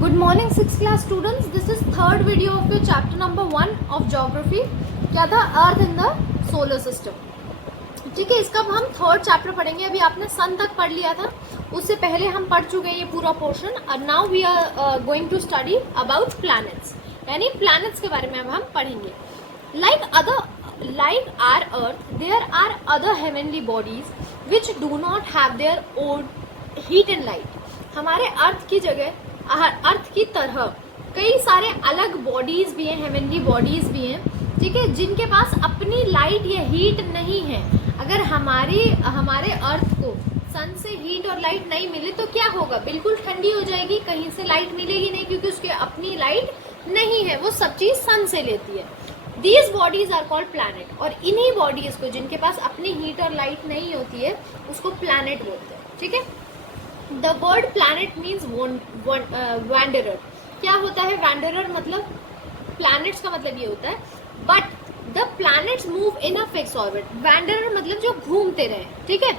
Good morning 6th class students. This is third video of your chapter number 1 of geography. क्या था? अर्थ in the solar system. ठीक है, इसका हम third chapter पढ़ेंगे. अभी आपने सन तक पढ़ लिया था, उससे पहले हम पढ़ चुके हैं ये पूरा पोर्शन. और now we are going to study about planets, यानी प्लैनेट्स के बारे में अब हम पढ़ेंगे. like our earth, there are other heavenly bodies which do not have their own heat and light. हमारे अर्थ की जगह, अर्थ की तरह कई सारे अलग बॉडीज भी हैं, हेवनली बॉडीज भी हैं, ठीक है, जिनके पास अपनी लाइट या हीट नहीं है. अगर हमारे अर्थ को सन से हीट और लाइट नहीं मिले तो क्या होगा? बिल्कुल ठंडी हो जाएगी, कहीं से लाइट मिलेगी नहीं, क्योंकि उसके अपनी लाइट नहीं है, वो सब चीज़ सन से लेती है. These bodies are called planet. और इन्हीं बॉडीज को जिनके पास अपनी हीट और लाइट नहीं होती है उसको प्लैनेट बोलते हैं. ठीक है, the word planet means wanderer. क्या होता है वैंडरर? मतलब प्लैनेट्स का मतलब ये होता है, but the planets move in a fix orbit. Wanderer मतलब जो घूमते रहे, ठीक है,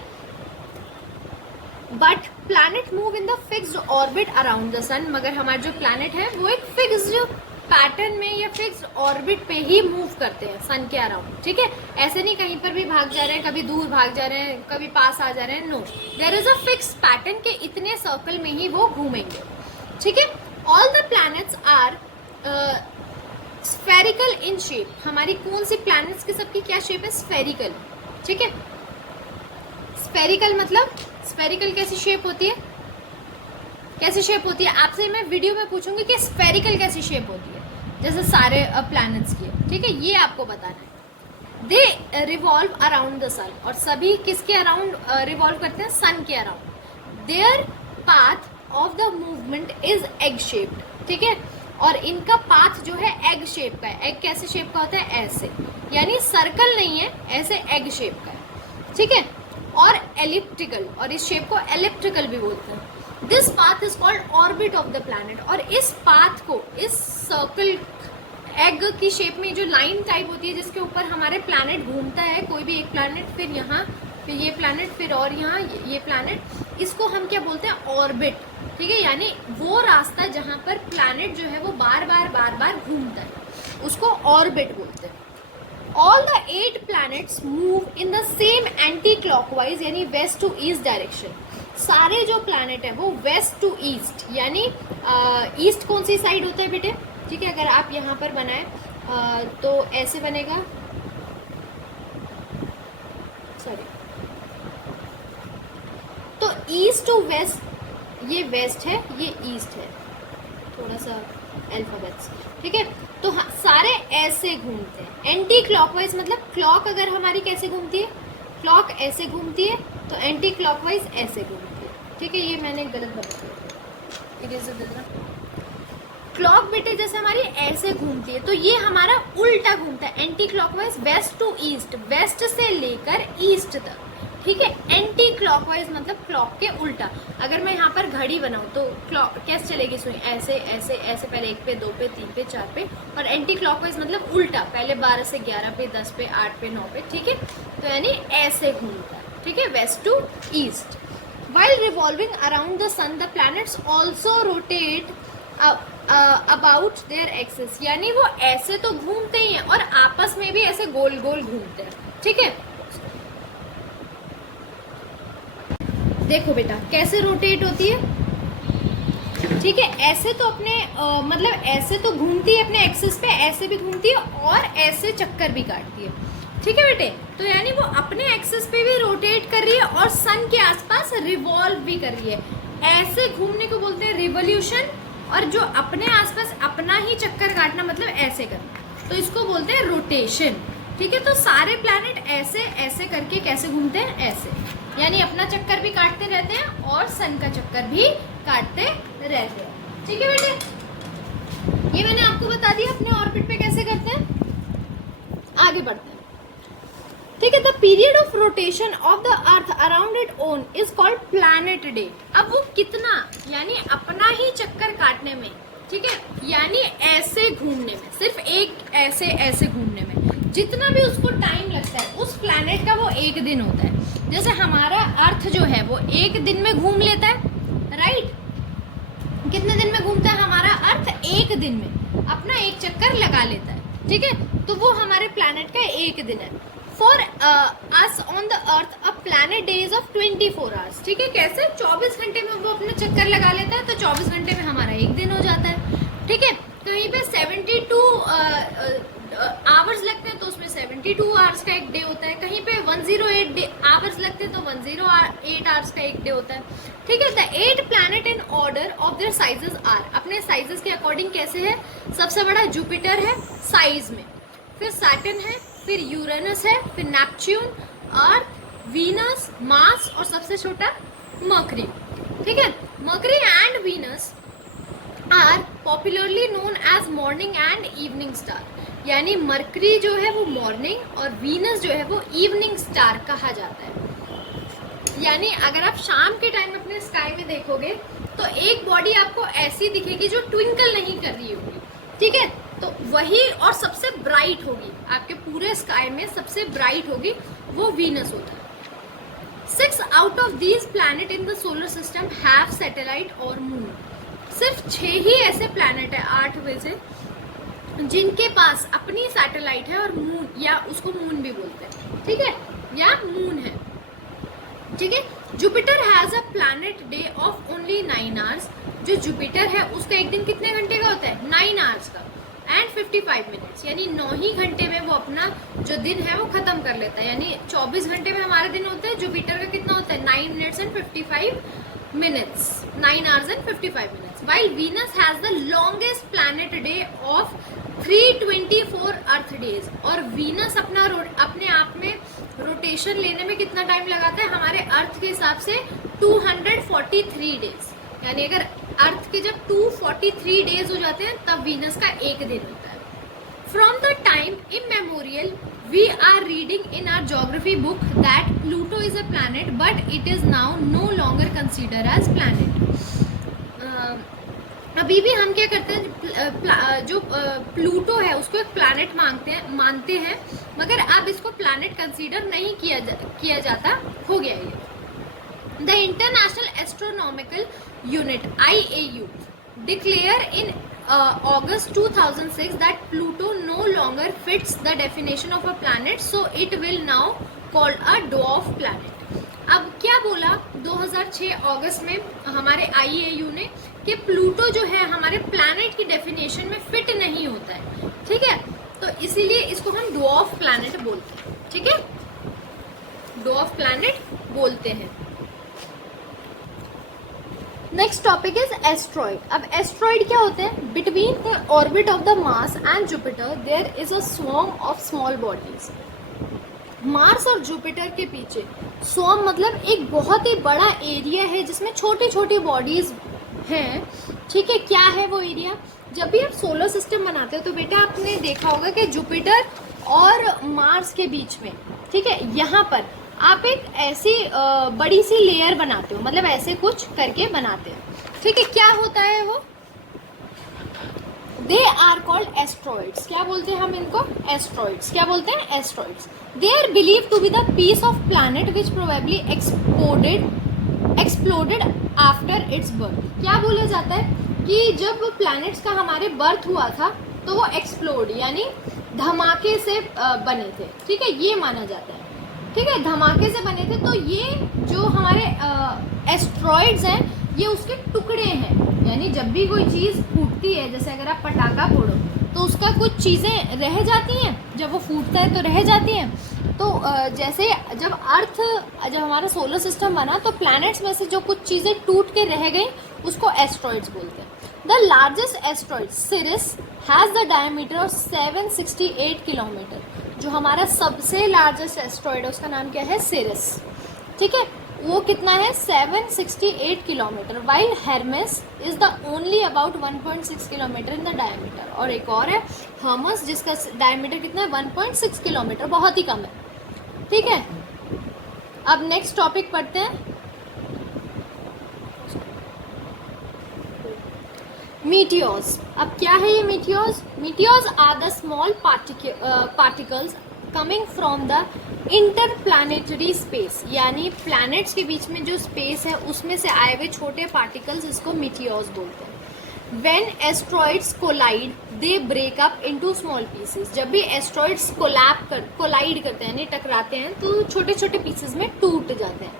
but planet move in the fixed orbit around the sun. मगर हमारे जो प्लैनेट है वो एक फिक्स्ड पैटर्न में या फिक्स ऑर्बिट पे ही मूव करते हैं सन के अराउंड. ठीक है, ऐसे नहीं कहीं पर भी भाग जा रहे हैं, कभी दूर भाग जा रहे हैं, कभी पास आ जा रहे हैं. No, there is a fix pattern के इतने सर्कल में ही वो घूमेंगे. ठीक है, all the planets are spherical in shape. हमारी कौन सी प्लैनेट्स की सबकी क्या शेप है? स्फेरिकल. ठीक है, स्फेरिकल मतलब स्फेरिकल कैसी शेप होती है? कैसी शेप होती है? आपसे मैं वीडियो में पूछूंगी कि स्फेरिकल कैसी शेप होती है, जैसे सारे प्लैनेट्स की. ठीक है, ये आपको बताना है. दे रिवॉल्व अराउंड द सन. और सभी किसके अराउंड रिवॉल्व करते हैं? सन के around. There path of the movement is egg shaped. ठीक है, और इनका पाथ जो है एग शेप का है. एग कैसे शेप का होता है? ऐसे, यानी सर्कल नहीं है, ऐसे एग शेप का है. ठीक है, और एलिप्टिकल, और इस शेप को एलिप्टिकल भी बोलते हैं. This path is called orbit of the planet. और इस पाथ को, इस सर्कल एग की शेप में जो लाइन टाइप होती है जिसके ऊपर हमारे प्लैनेट घूमता है, कोई भी एक प्लैनेट, फिर यहाँ, फिर ये प्लैनेट, फिर और यहाँ ये प्लैनेट, इसको हम क्या बोलते हैं? ऑर्बिट. ठीक है, यानी वो रास्ता जहाँ पर प्लैनेट जो है वो बार बार घूमता है, उसको ऑर्बिट बोलते हैं. All the 8 planets move in the same anti clockwise, यानी वेस्ट टू ईस्ट डायरेक्शन. सारे जो प्लैनेट है वो वेस्ट टू ईस्ट, यानी ईस्ट कौन सी साइड होता है बेटे? ठीक है, अगर आप यहाँ पर बनाए तो ऐसे बनेगा, सॉरी, तो ईस्ट टू वेस्ट, ये वेस्ट है, ये ईस्ट है, थोड़ा सा अल्फाबेट्स. ठीक है, तो सारे ऐसे घूमते हैं. एंटी क्लॉकवाइज मतलब क्लॉक अगर हमारी कैसे घूमती है? क्लॉक ऐसे घूमती है, तो एंटी क्लॉकवाइज ऐसे घूमती है. ठीक है, ये मैंने गलत बता दिया. क्लॉक बेटे जैसे हमारी ऐसे घूमती है, तो ये हमारा उल्टा घूमता है. Anti clockwise west to east, west से लेकर ईस्ट तक. ठीक है, एंटी क्लॉकवाइज मतलब क्लॉक के उल्टा. अगर मैं यहाँ पर घड़ी बनाऊँ तो क्लॉक कैसे चलेगी? सुई ऐसे ऐसे ऐसे, पहले 1 पे, 2 पे, 3 पे, 4 पे. और एंटी क्लॉकवाइज मतलब उल्टा, पहले 12 से 11 पे, 10 पे, 8 पे, 9 पे. ठीक है, तो यानी ऐसे घूमता है. ठीक है, west to east. While revolving around the sun, the planets also rotate about their axis. यानी वो ऐसे तो घूमते ही हैं और आपस में भी ऐसे गोल गोल घूमते हैं. ठीक है, देखो बेटा कैसे रोटेट होती है. ठीक है, ऐसे तो अपने मतलब ऐसे तो घूमती है अपने एक्सिस पे, ऐसे भी घूमती है और ऐसे चक्कर भी काटती है. ठीक है बेटे, तो यानी वो अपने एक्सिस पे भी रोटेट कर रही है और सन के आसपास रिवॉल्व भी कर रही है. ऐसे घूमने को बोलते हैं रिवोल्यूशन, और जो अपने आसपास अपना ही चक्कर काटना मतलब ऐसे करना, तो इसको बोलते हैं रोटेशन. ठीक है, तो सारे प्लैनेट ऐसे ऐसे करके कैसे घूमते हैं? ऐसे, यानी अपना चक्कर भी काटते रहते हैं और सन का चक्कर भी काटते रहते हैं. ठीक है बेटे, ये मैंने आपको बता दिया अपने ऑर्बिट पे कैसे करते हैं. आगे बढ़ते हैं. ठीक है, the period of rotation of the earth around it own is called planet day. अब वो कितना, यानी अपना ही चक्कर काटने में, ठीक है, यानी ऐसे घूमने में, सिर्फ एक ऐसे ऐसे घूमने में जितना भी उसको टाइम लगता है, उस प्लैनेट का वो 1 दिन होता है. जैसे हमारा अर्थ जो है वो 1 दिन में घूम लेता है, राइट? कितने दिन में घूमता है हमारा अर्थ? एक दिन में अपना एक चक्कर लगा लेता है, ठीक है, तो वो हमारे प्लैनेट का एक दिन है। For us on the earth a planet day is of 24 hours, ठीक है, कैसे 24 घंटे में वो अपना चक्कर लगा लेता है, तो 24 घंटे में हमारा एक दिन हो जाता है, ठीक है। कहीं पे 72 आवर्स लगते हैं तो उसमें 72 आवर्स का एक डे होता है, कहीं पे 108 आवर्स लगते हैं तो 108 आवर्स का एक डे होता है, ठीक है। The 8 planet in order of their sizes are, अपने साइजेस के अकॉर्डिंग कैसे है? सबसे बड़ा जुपिटर है साइज में, फिर सैटर्न है, फिर यूरेनस है, फिर नेपच्यून, अर्थ, वीनस, मार्स और सबसे छोटा मर्करी, ठीक है। Mercury and Venus are popularly known as morning and evening star, यानी मर्करी जो है वो मॉर्निंग और वीनस जो है वो इवनिंग स्टार कहा जाता है। यानी अगर आप शाम के टाइम अपने स्काई में देखोगे तो एक बॉडी आपको ऐसी दिखेगी जो ट्विंकल नहीं कर रही होगी, ठीक है, तो वही और सबसे ब्राइट होगी आपके पूरे स्काई में, सबसे ब्राइट होगी वो वीनस होता है। 6 out of these planet in the solar system have satellite और मून, सिर्फ 6 ही ऐसे प्लैनेट है 8 में से जिनके पास अपनी सैटेलाइट है और मून, या उसको मून भी बोलते हैं, ठीक है, या मून है, ठीक है। Jupiter has a planet day of only 9 hours, जो जुपिटर है उसका एक दिन कितने घंटे का होता है? 9 आवर्स का एंड 55 मिनट्स, यानी 9 ही घंटे में वो अपना जो दिन है वो खत्म कर लेता है, यानी 24 घंटे में हमारा दिन होता है, जुपिटर का कितना होता है? 9 minutes and 55 minutes, 9 hours and 55 minutes, while Venus has the longest planet day of 324 earth days, और वीनस अपने आप में रोटेशन लेने में कितना टाइम लगाता है? हमारे अर्थ के हिसाब से 243 डेज, यानी अगर अर्थ के जब 243 डेज हो जाते हैं तब वीनस का एक दिन होता है। From the time immemorial we are reading in our geography book that Pluto is a planet but it is now no longer considered as planet. अभी भी हम क्या करते हैं, जो प्लूटो है उसको एक प्लैनेट मानते हैं, मगर अब इसको प्लैनेट कंसीडर नहीं किया जाता, हो गया ये। The international astronomical unit IAU declare in August 2006 that Pluto no longer fits the definition of a planet, so it will now called a dwarf planet. अब क्या बोला 2006 अगस्त में हमारे IAU ने कि प्लूटो जो है हमारे प्लैनेट की डेफिनेशन में फिट नहीं होता है, ठीक है, तो इसीलिए इसको हम ड्वार्फ प्लैनेट बोलते हैं, ठीक है, ड्वार्फ प्लैनेट बोलते हैं। Next topic is asteroid. अब एस्ट्रॉइड क्या होते हैं? Between the orbit of the Mars and Jupiter there is a swarm of small bodies. Mars और जुपिटर के पीछे स्वॉर्म मतलब एक बहुत ही बड़ा एरिया है जिसमें छोटी छोटी बॉडीज हैं, ठीक है। क्या है वो एरिया? जब भी आप सोलर सिस्टम बनाते हो तो बेटा आपने देखा होगा कि जुपिटर और मार्स के बीच में, ठीक है, यहाँ पर आप एक ऐसी बड़ी सी लेयर बनाते हो, मतलब ऐसे कुछ करके बनाते हो, ठीक है। क्या होता है वो? They are called asteroids. क्या बोलते हैं हम इनको? एस्ट्रॉइड्स। क्या बोलते हैं? Asteroids. They are believe to be the piece of planet which probably exploded after its birth. क्या बोला जाता है कि जब प्लैनेट्स का हमारे बर्थ हुआ था तो वो एक्सप्लोड यानी धमाके से बने थे, ठीक है, ये माना जाता है, ठीक है, धमाके से बने थे। तो ये जो हमारे एस्ट्रॉइड्स हैं ये उसके टुकड़े हैं, यानी जब भी कोई चीज़ फूटती है, जैसे अगर आप पटाखा फोड़ो तो उसका कुछ चीज़ें रह जाती हैं, जब वो फूटता है तो रह जाती हैं। तो जैसे जब हमारा सोलर सिस्टम बना तो प्लैनेट्स में से जो कुछ चीज़ें टूट के रह गई उसको एस्ट्रॉइड्स बोलते हैं। The largest asteroid series has the diameter of 768 kilometre. जो हमारा सबसे लार्जेस्ट एस्ट्रॉइड है उसका नाम क्या है? सिरिस, ठीक है, वो कितना है? 768 kilometre. While Hermes is the only about 1.6 kilometre in the diameter. और एक और है हर्मस जिसका डायमीटर कितना है? 1.6 किलोमीटर, बहुत ही कम है, ठीक है। अब नेक्स्ट टॉपिक पढ़ते हैं, मीटियोर्स। अब क्या है ये meteors? Meteors are the small particles coming from the interplanetary space, यानी प्लैनेट्स के बीच में जो स्पेस है उसमें से आए हुए छोटे पार्टिकल्स, इसको मीटियोर्स बोलते हैं। When asteroids collide they break up into small pieces. जब भी एस्ट्रॉइड्स कोलाइड करते हैं यानी टकराते हैं तो छोटे छोटे पीसेस में टूट जाते हैं।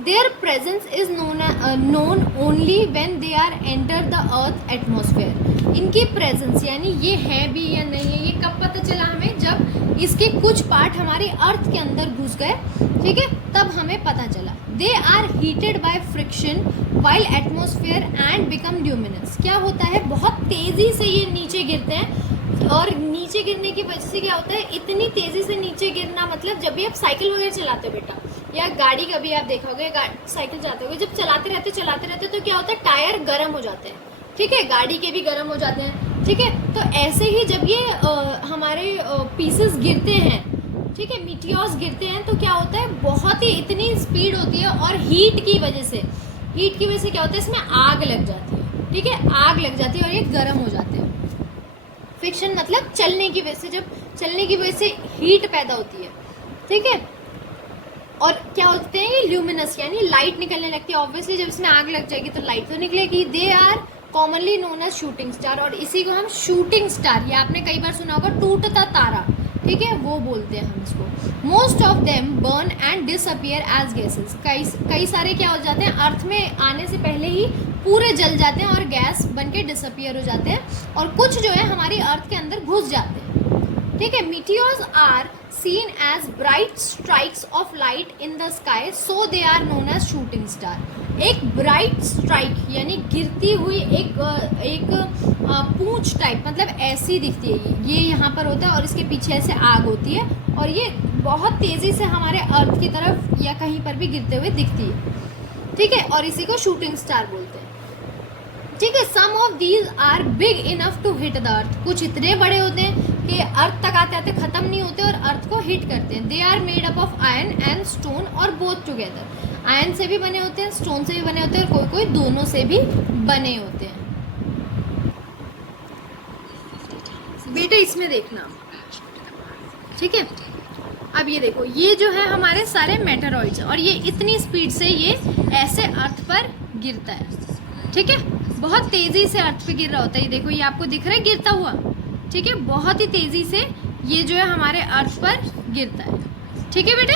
Their presence is known only when they are enter the earth atmosphere. इनकी प्रेजेंस यानी ये है भी या नहीं है ये कब पता चला हमें, जब इसके कुछ पार्ट हमारे अर्थ के अंदर घुस गए, ठीक है, तब हमें पता चला। They are heated by friction while atmosphere and become luminous. क्या होता है, बहुत तेज़ी से ये नीचे गिरते हैं और नीचे गिरने की वजह से क्या होता है, इतनी तेज़ी से नीचे गिरना मतलब जब भी आप साइकिल वगैरह चलाते हो बेटा या गाड़ी का भी आप देखा होगा, साइकिल चलाते हो जब चलाते रहते तो क्या होता है, टायर गर्म हो जाते हैं, ठीक है, गाड़ी के भी गर्म हो जाते हैं, ठीक है। तो ऐसे ही जब ये हमारे पीसेस गिरते हैं, ठीक है, मीटियोर्स गिरते हैं तो क्या होता है, बहुत ही इतनी स्पीड होती है और हीट की वजह से क्या होता है, इसमें आग लग जाती है, ठीक है, आग लग जाती है और ये गर्म हो जाते हैं। फ्रिक्शन मतलब चलने की वजह से, जब चलने की वजह से हीट पैदा होती है, ठीक है, और क्या होते हैं ये ल्यूमिनस यानी लाइट निकलने लगती है। ऑब्वियसली जब इसमें आग लग जाएगी तो लाइट तो निकलेगी। They are commonly known as shooting star, और इसी को हम शूटिंग स्टार, ये आपने कई बार सुना होगा, टूटता तारा, ठीक है, वो बोलते हैं हम इसको। Most of them burn and disappear as gases. कई सारे क्या हो जाते हैं, अर्थ में आने से पहले ही पूरे जल जाते हैं और गैस बन के डिसअपियर हो जाते हैं, और कुछ जो है हमारी अर्थ के अंदर घुस जाते हैं, ठीक है। Meteors are seen as bright strikes of light in the sky, so they are known as shooting star। एक ब्राइट स्ट्राइक यानी गिरती हुई एक पूंछ टाइप, मतलब ऐसी दिखती है, ये यहाँ पर होता है और इसके पीछे ऐसे आग होती है और ये बहुत तेज़ी से हमारे अर्थ की तरफ या कहीं पर भी गिरते हुए दिखती है, ठीक है, और इसी को शूटिंग स्टार बोलते हैं, ठीक है। Some of these are big enough to hit the earth. कुछ इतने बड़े होते हैं कि अर्थ तक आते आते ख़त्म नहीं होते और अर्थ को हिट करते हैं। They are made up of iron and stone और बोथ टुगेदर। आयरन से भी बने होते हैं, स्टोन से भी बने होते हैं और कोई दोनों से भी बने होते हैं। बेटा इसमें देखना, ठीक है। अब ये देखो, ये जो है हमारे सारे मेटेरॉइड्स और ये इतनी स्पीड से ये ऐसे अर्थ पर गिरता है, ठीक है, बहुत तेज़ी से अर्थ पे गिर रहा होता है। ये देखो, ये आपको दिख रहा है गिरता हुआ, ठीक है, बहुत ही तेज़ी से ये जो है हमारे अर्थ पर गिरता है, ठीक है बेटे।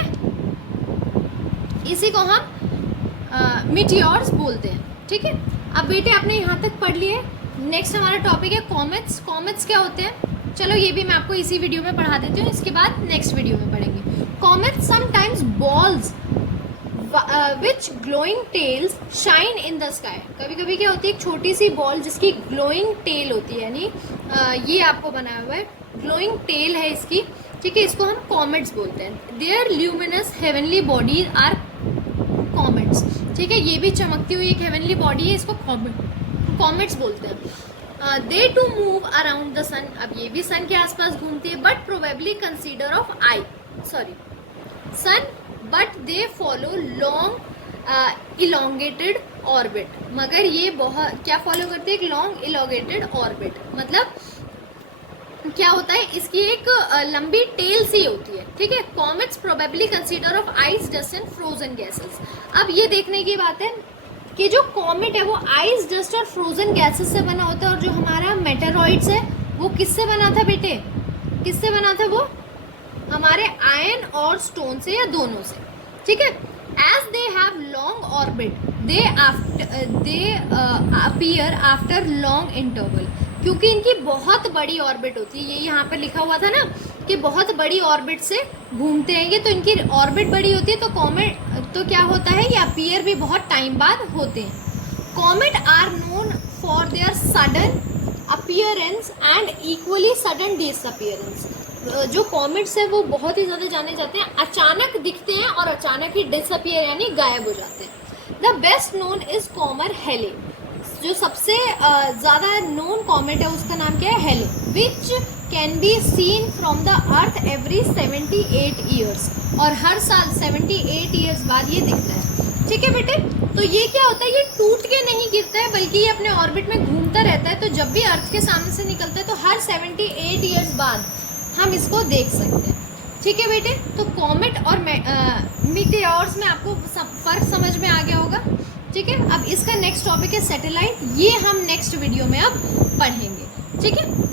इसी को हम मीटियोर्स बोलते हैं, ठीक है। अब बेटे आपने यहाँ तक पढ़ लिए। नेक्स्ट हमारा टॉपिक है कॉमेट्स। कॉमेट्स क्या होते हैं, चलो ये भी मैं आपको इसी वीडियो में पढ़ा देती हूँ, इसके बाद नेक्स्ट वीडियो में पढ़ेंगे। Comets sometimes balls which glowing tails shine in the sky. कभी कभी क्या होती है, एक छोटी सी बॉल जिसकी ग्लोइंग टेल होती है, यानी ये आपको बनाया हुआ है, ग्लोइंग टेल है इसकी, ठीक है, इसको हम कॉमेट्स बोलते हैं। Their luminous heavenly bodies are comets, ठीक है, ये भी चमकती हुई एक हेवनली बॉडी है, इसको कॉमेट्स बोलते हैं। They to move around the sun. अब ये भी सन के आसपास घूमती है, but probably consider of sun, but they follow long elongated orbit. मगर ये बहुत क्या फॉलो करते हैं, एक लॉन्ग इलोंगेटेड ऑर्बिट। मतलब क्या होता है, इसकी एक लंबी टेल सी होती है, ठीक है। Comets probably consider of ice dust and frozen gases. अब ये देखने की बात है कि जो कॉमेट है वो आइस डस्ट और फ्रोजन गैसेस से बना होता है, और जो हमारा मेटेरॉइड्स है वो किससे बना था बेटे, किससे बना था, वो हमारे आयरन और स्टोन से या दोनों से, ठीक है। As they have long orbit they appear after long interval. क्योंकि इनकी बहुत बड़ी ऑर्बिट होती है, ये यहाँ पर लिखा हुआ था ना कि बहुत बड़ी ऑर्बिट से घूमते हैं ये, तो इनकी ऑर्बिट बड़ी होती है, तो कॉमेट तो क्या होता है, ये अपीयर भी बहुत टाइम बाद होते हैं। Comet are known for their sudden appearance and equally sudden disappearance. जो कॉमेट्स है वो बहुत ही ज़्यादा जाने जाते हैं, अचानक दिखते हैं और अचानक ही डिसअपीयर यानी गायब हो जाते हैं। The best known is comet Halley. जो सबसे ज़्यादा नोन कॉमेट है उसका नाम क्या है, हेले, which can be seen from the earth every 78 years. और हर साल 78 ईयर्स बाद ये दिखता है, ठीक है बेटे। तो ये क्या होता है, ये टूट के नहीं गिरता है बल्कि ये अपने ऑर्बिट में घूमता रहता है, तो जब भी अर्थ के सामने से निकलता है तो हर 78 ईयर्स बाद हम इसको देख सकते हैं, ठीक है बेटे। तो कॉमेट और मीटियोर्स में आपको फ़र्क समझ में आ गया होगा, ठीक है। अब इसका नेक्स्ट टॉपिक है सैटेलाइट, ये हम नेक्स्ट वीडियो में अब पढ़ेंगे, ठीक है।